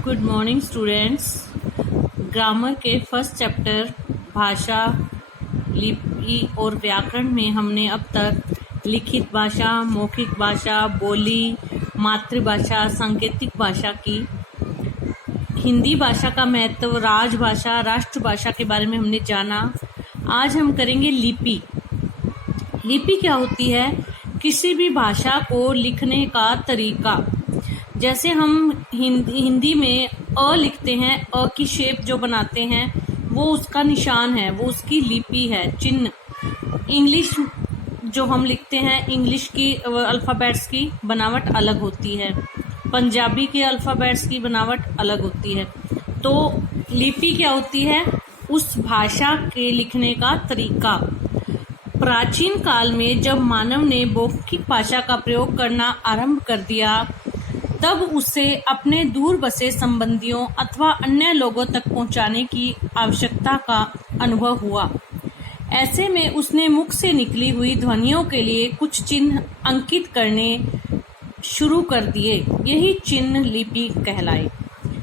Good morning students. Grammar के first chapter भाषा, लिपि और व्याकरण में हमने अब तक लिखित भाषा, मौखिक भाषा, बोली, मातृभाषा, सांकेतिक भाषा की, हिंदी भाषा का महत्व, राजभाषा, राष्ट्रभाषा के बारे में हमने जाना। आज हम करेंगे लिपि। लिपि क्या होती है? किसी भी भाषा को लिखने का तरीका। जैसे हम हिंदी में अ लिखते हैं, अ की शेप जो बनाते हैं वो उसका निशान है, वो उसकी लिपि है, चिन्ह। इंग्लिश जो हम लिखते हैं, इंग्लिश की अल्फ़ाबेट्स की बनावट अलग होती है, पंजाबी के अल्फ़ाबेट्स की बनावट अलग होती है। तो लिपि क्या होती है? उस भाषा के लिखने का तरीका। प्राचीन काल में जब मानव ने मौखिक भाषा का प्रयोग करना आरंभ कर दिया, तब उसे अपने दूर बसे संबंधियों अथवा अन्य लोगों तक पहुंचाने की आवश्यकता का अनुभव हुआ। ऐसे में उसने मुख से निकली हुई ध्वनियों के लिए कुछ चिन्ह अंकित करने शुरू कर दिए। यही चिन्ह लिपि कहलाए।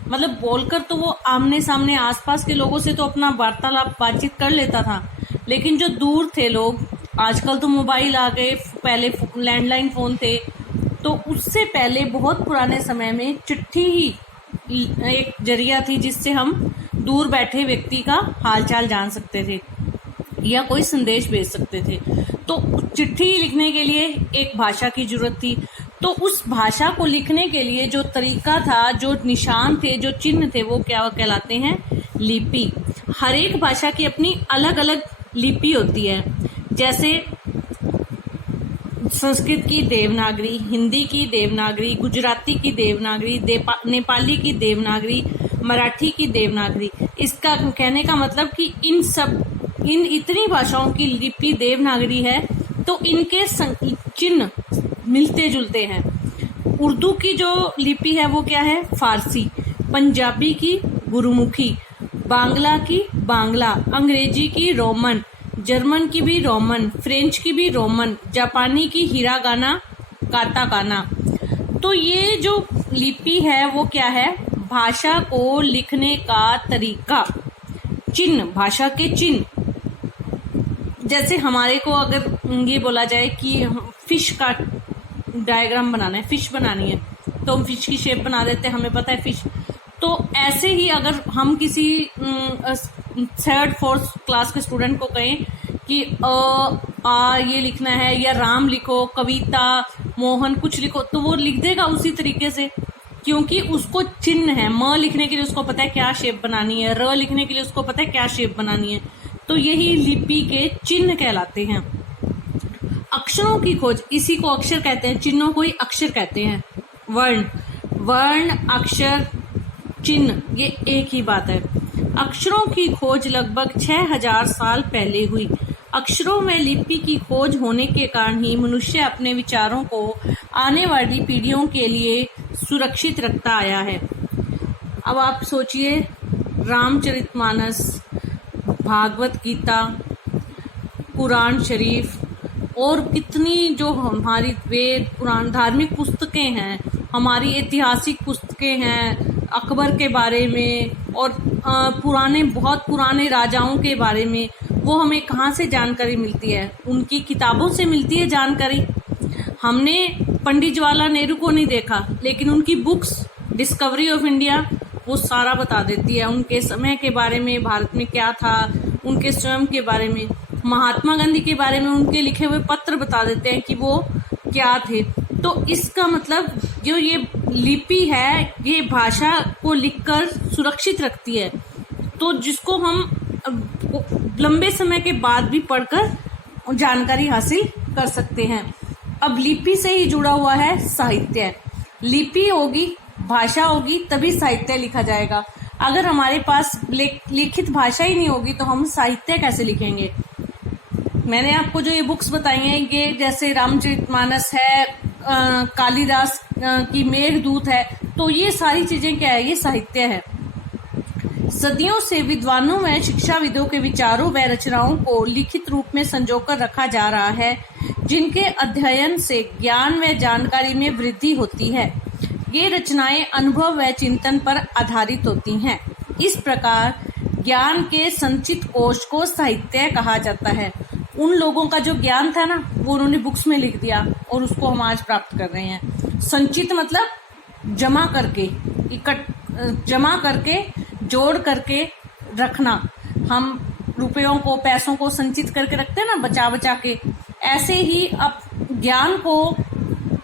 मतलब बोलकर तो वो आमने सामने आसपास के लोगों से तो अपना वार्तालाप बातचीत कर लेता था, लेकिन जो दूर थे लोग, आजकल तो मोबाइल आ गए, पहले लैंडलाइन फोन थे, तो उससे पहले बहुत पुराने समय में चिट्ठी ही एक जरिया थी जिससे हम दूर बैठे व्यक्ति का हालचाल जान सकते थे या कोई संदेश भेज सकते थे। तो चिट्ठी लिखने के लिए एक भाषा की जरूरत थी। तो उस भाषा को लिखने के लिए जो तरीका था, जो निशान थे, जो चिन्ह थे, वो क्या कहलाते हैं? लिपि। हर एक भाषा की अपनी अलग अलग लिपि होती है। जैसे संस्कृत की देवनागरी, हिंदी की देवनागरी, गुजराती की देवनागरी, नेपाली की देवनागरी, मराठी की देवनागरी। इसका कहने का मतलब कि इन इतनी भाषाओं की लिपि देवनागरी है, तो इनके चिन्ह मिलते जुलते हैं। उर्दू की जो लिपि है वो क्या है? फारसी। पंजाबी की गुरुमुखी, बांग्ला की बांग्ला, अंग्रेजी की रोमन, जर्मन की भी रोमन, फ्रेंच की भी रोमन, जापानी की हिरागाना, काताकाना। तो ये जो लिपि है वो क्या है? भाषा को लिखने का तरीका, चिन्ह, भाषा के चिन्ह। जैसे हमारे को अगर ये बोला जाए कि फिश का डायग्राम बनाना है, फिश बनानी है, तो हम फिश की शेप बना देते हैं, हमें पता है फिश। तो ऐसे ही अगर हम किसी थर्ड फोर्थ क्लास के स्टूडेंट को कहें कि आ ये लिखना है, या राम लिखो, कविता, मोहन कुछ लिखो, तो वो लिख देगा उसी तरीके से, क्योंकि उसको चिन्ह है। म लिखने के लिए उसको पता है क्या शेप बनानी है, र लिखने के लिए उसको पता है क्या शेप बनानी है। तो यही लिपि के चिन्ह कहलाते हैं। अक्षरों की खोज, इसी को अक्षर कहते हैं, चिन्हों को ही अक्षर कहते हैं। वर्ण, अक्षर, चिन्ह, ये एक ही बात है। अक्षरों की खोज लगभग 6000 साल पहले हुई। अक्षरों में लिपि की खोज होने के कारण ही मनुष्य अपने विचारों को आने वाली पीढ़ियों के लिए सुरक्षित रखता आया है। अब आप सोचिए, रामचरितमानस, भागवत गीता, कुरान शरीफ और कितनी जो हमारी वेद, पुराण, धार्मिक पुस्तकें हैं, हमारी ऐतिहासिक पुस्तकें हैं, अकबर के बारे में और बहुत पुराने राजाओं के बारे में, वो हमें कहाँ से जानकारी मिलती है? उनकी किताबों से मिलती है जानकारी। हमने पंडित जवाहरलाल नेहरू को नहीं देखा, लेकिन उनकी बुक्स डिस्कवरी ऑफ इंडिया वो सारा बता देती है, उनके समय के बारे में, भारत में क्या था, उनके स्वयं के बारे में। महात्मा गांधी के बारे में उनके लिखे हुए पत्र बता देते हैं कि वो क्या थे। तो इसका मतलब जो ये लिपि है, ये भाषा को लिखकर सुरक्षित रखती है, तो जिसको हम लंबे समय के बाद भी पढ़कर जानकारी हासिल कर सकते हैं। अब लिपि से ही जुड़ा हुआ है साहित्य। लिपि होगी, भाषा होगी, तभी साहित्य लिखा जाएगा। अगर हमारे पास लिखित भाषा ही नहीं होगी तो हम साहित्य कैसे लिखेंगे? मैंने आपको जो ये बुक्स बताई हैं, ये जैसे रामचरितमानस है, कालिदास की मेघदूत है, तो ये सारी चीजें क्या है? ये साहित्य है। सदियों से विद्वानों व शिक्षाविदों के विचारों व रचनाओं को लिखित रूप में संजोकर रखा जा रहा है, जिनके अध्ययन से ज्ञान व जानकारी में वृद्धि होती है। ये रचनाएं अनुभव व चिंतन पर आधारित होती हैं। इस प्रकार ज्ञान के संचित कोश को साहित्य कहा जाता है। उन लोगों का जो ज्ञान था ना, वो उन्होंने बुक्स में लिख दिया और उसको हम आज प्राप्त कर रहे हैं। संचित मतलब जमा करके जोड़ करके रखना। हम रुपयों को, पैसों को संचित करके रखते हैं ना, बचा बचा के। ऐसे ही अब ज्ञान को,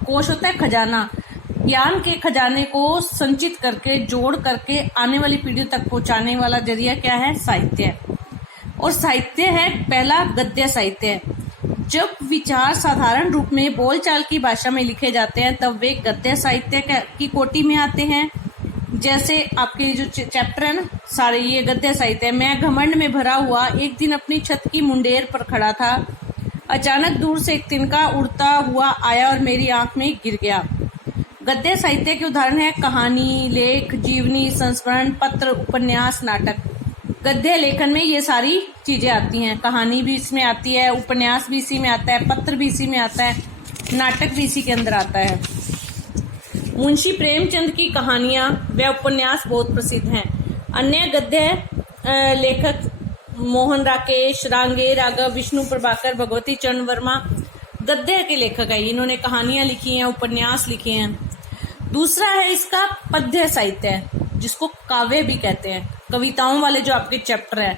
कोश होता है खजाना, ज्ञान के खजाने को संचित करके, जोड़ करके आने वाली पीढ़ियों तक पहुंचाने वाला जरिया क्या है? साहित्य। और साहित्य है, पहला गद्य साहित्य। जब विचार साधारण रूप में बोलचाल की भाषा में लिखे जाते हैं तब वे गद्य साहित्य की कोटि में आते हैं। जैसे आपके जो चैप्टर है ना, सारे ये गद्य साहित्य। मैं घमंड में भरा हुआ एक दिन अपनी छत की मुंडेर पर खड़ा था। अचानक दूर से एक तिनका उड़ता हुआ आया और मेरी आंख में गिर गया। गद्य साहित्य के उदाहरण है कहानी, लेख, जीवनी, संस्मरण, पत्र, उपन्यास, नाटक। गद्य लेखन में ये सारी चीजें आती हैं। कहानी भी इसमें आती है, उपन्यास भी इसी में आता है, पत्र भी इसी में आता है, नाटक भी इसी के अंदर आता है। मुंशी प्रेमचंद की कहानियां व उपन्यास बहुत प्रसिद्ध हैं। अन्य गद्य लेखक मोहन राकेश, रांगे, राघव, विष्णु प्रभाकर, भगवती चरण वर्मा गद्य के लेखक है। इन्होंने कहानियां लिखी हैं, उपन्यास लिखे हैं। दूसरा है इसका पद्य साहित्य, जिसको काव्य भी कहते हैं। कविताओं वाले जो आपके चैप्टर है,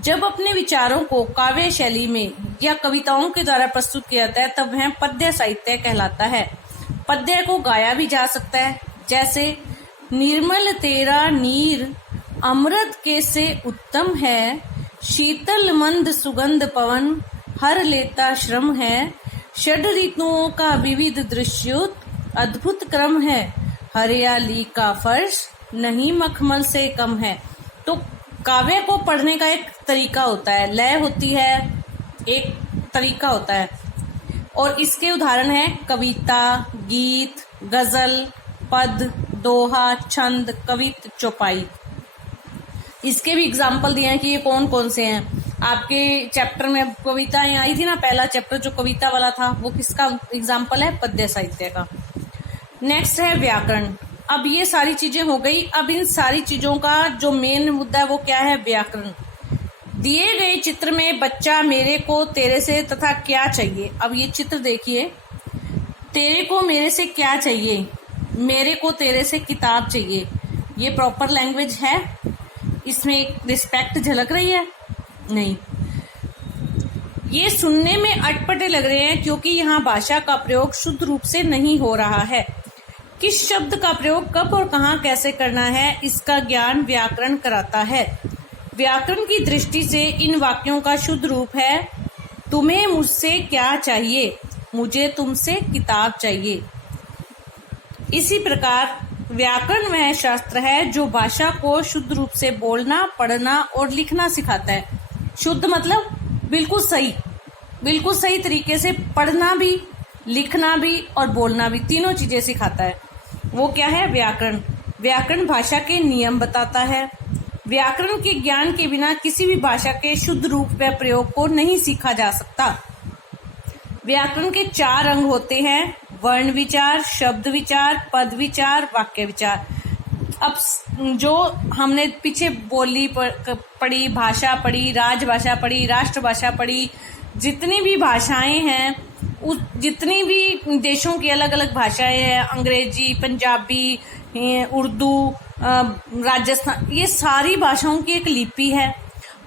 जब अपने विचारों को काव्य शैली में या कविताओं के द्वारा प्रस्तुत किया जाता है तब वह पद्य साहित्य कहलाता है। पद्य को गाया भी जा सकता है, जैसे निर्मल तेरा नीर अमृत के से उत्तम है, शीतल मंद सुगंध पवन हर लेता श्रम है, षड ऋतुओं का विविध दृश्योत अद्भुत क्रम है, हरियाली का फर्श नहीं मखमल से कम है। तो काव्य को पढ़ने का एक तरीका होता है, लय होती है, एक तरीका होता है। और इसके उदाहरण है कविता, गीत, गजल, पद, दोहा, छंद, कवित, चौपाई। इसके भी एग्जाम्पल दिए हैं कि ये कौन कौन से हैं। आपके चैप्टर में कविताएं आई थी ना, पहला चैप्टर जो कविता वाला था, वो किसका एग्जाम्पल है? पद्य साहित्य का। नेक्स्ट है व्याकरण। अब ये सारी चीजें हो गई। अब इन सारी चीजों का जो मेन मुद्दा है वो क्या है? व्याकरण। दिए गए चित्र में बच्चा मेरे को तेरे से तथा क्या चाहिए। अब ये चित्र देखिए, तेरे को मेरे से क्या चाहिए, मेरे को तेरे से किताब चाहिए। ये प्रॉपर लैंग्वेज है? इसमें एक रिस्पेक्ट झलक रही है? नहीं। ये सुनने में अटपटे लग रहे हैं क्योंकि यहाँ भाषा का प्रयोग शुद्ध रूप से नहीं हो रहा है। किस शब्द का प्रयोग कब और कहाँ कैसे करना है, इसका ज्ञान व्याकरण कराता है। व्याकरण की दृष्टि से इन वाक्यों का शुद्ध रूप है, तुम्हें मुझसे क्या चाहिए, मुझे तुमसे किताब चाहिए। इसी प्रकार व्याकरण वह शास्त्र है जो भाषा को शुद्ध रूप से बोलना, पढ़ना और लिखना सिखाता है। शुद्ध मतलब बिल्कुल सही तरीके से पढ़ना भी, लिखना भी और बोलना भी, तीनों चीजें सिखाता है। वो क्या है? व्याकरण। व्याकरण भाषा के नियम बताता है। व्याकरण के ज्ञान के बिना किसी भी भाषा के शुद्ध रूप व प्रयोग को नहीं सीखा जा सकता। व्याकरण के 4 अंग होते हैं: वर्ण विचार, शब्द विचार, पद विचार, वाक्य विचार। अब जो हमने पीछे बोली पढ़ी, भाषा पढ़ी, राजभाषा पढ़ी, राष्ट्रभाषा पढ़ी, जितनी भी भाषाएं हैं, जितनी भी देशों की अलग अलग भाषाएं हैं, अंग्रेजी, पंजाबी, उर्दू, राजस्थान, ये सारी भाषाओं की एक लिपि है।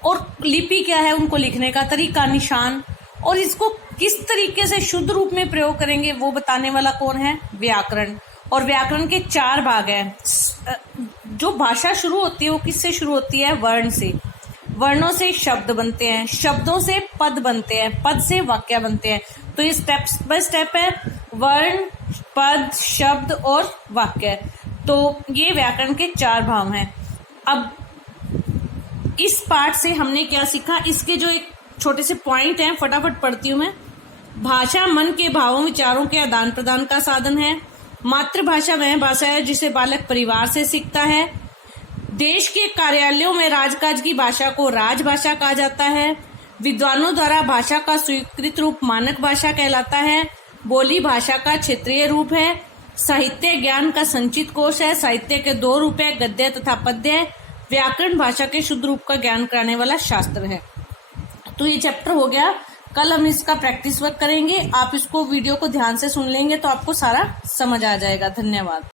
और लिपि क्या है? उनको लिखने का तरीका, निशान। और इसको किस तरीके से शुद्ध रूप में प्रयोग करेंगे वो बताने वाला कौन है? व्याकरण। और व्याकरण के 4 भाग हैं। जो भाषा शुरू होती है वो किससे शुरू होती है? वर्ण से। वर्णों से शब्द बनते हैं, शब्दों से पद बनते हैं, पद से वाक्य बनते हैं। तो ये स्टेप बाय स्टेप है, वर्ण, पद, शब्द और वाक्य। तो ये व्याकरण के 4 भाग हैं। अब इस पार्ट से हमने क्या सीखा, इसके जो एक छोटे से पॉइंट हैं, फटाफट पढ़ती हूँ मैं। भाषा मन के भावों, विचारों के आदान प्रदान का साधन है। मातृभाषा वह भाषा है जिसे बालक परिवार से सीखता है। देश के कार्यालयों में राजकाज की भाषा को राजभाषा कहा जाता है। विद्वानों द्वारा भाषा का स्वीकृत रूप मानक भाषा कहलाता है। बोली भाषा का क्षेत्रीय रूप है। साहित्य ज्ञान का संचित कोश है। साहित्य के 2 रूप है, गद्य तथा पद्य। व्याकरण भाषा के शुद्ध रूप का ज्ञान कराने वाला शास्त्र है। तो ये चैप्टर हो गया। कल हम इसका प्रैक्टिस वर्क करेंगे। आप इसको वीडियो को ध्यान से सुन लेंगे तो आपको सारा समझ आ जाएगा। धन्यवाद।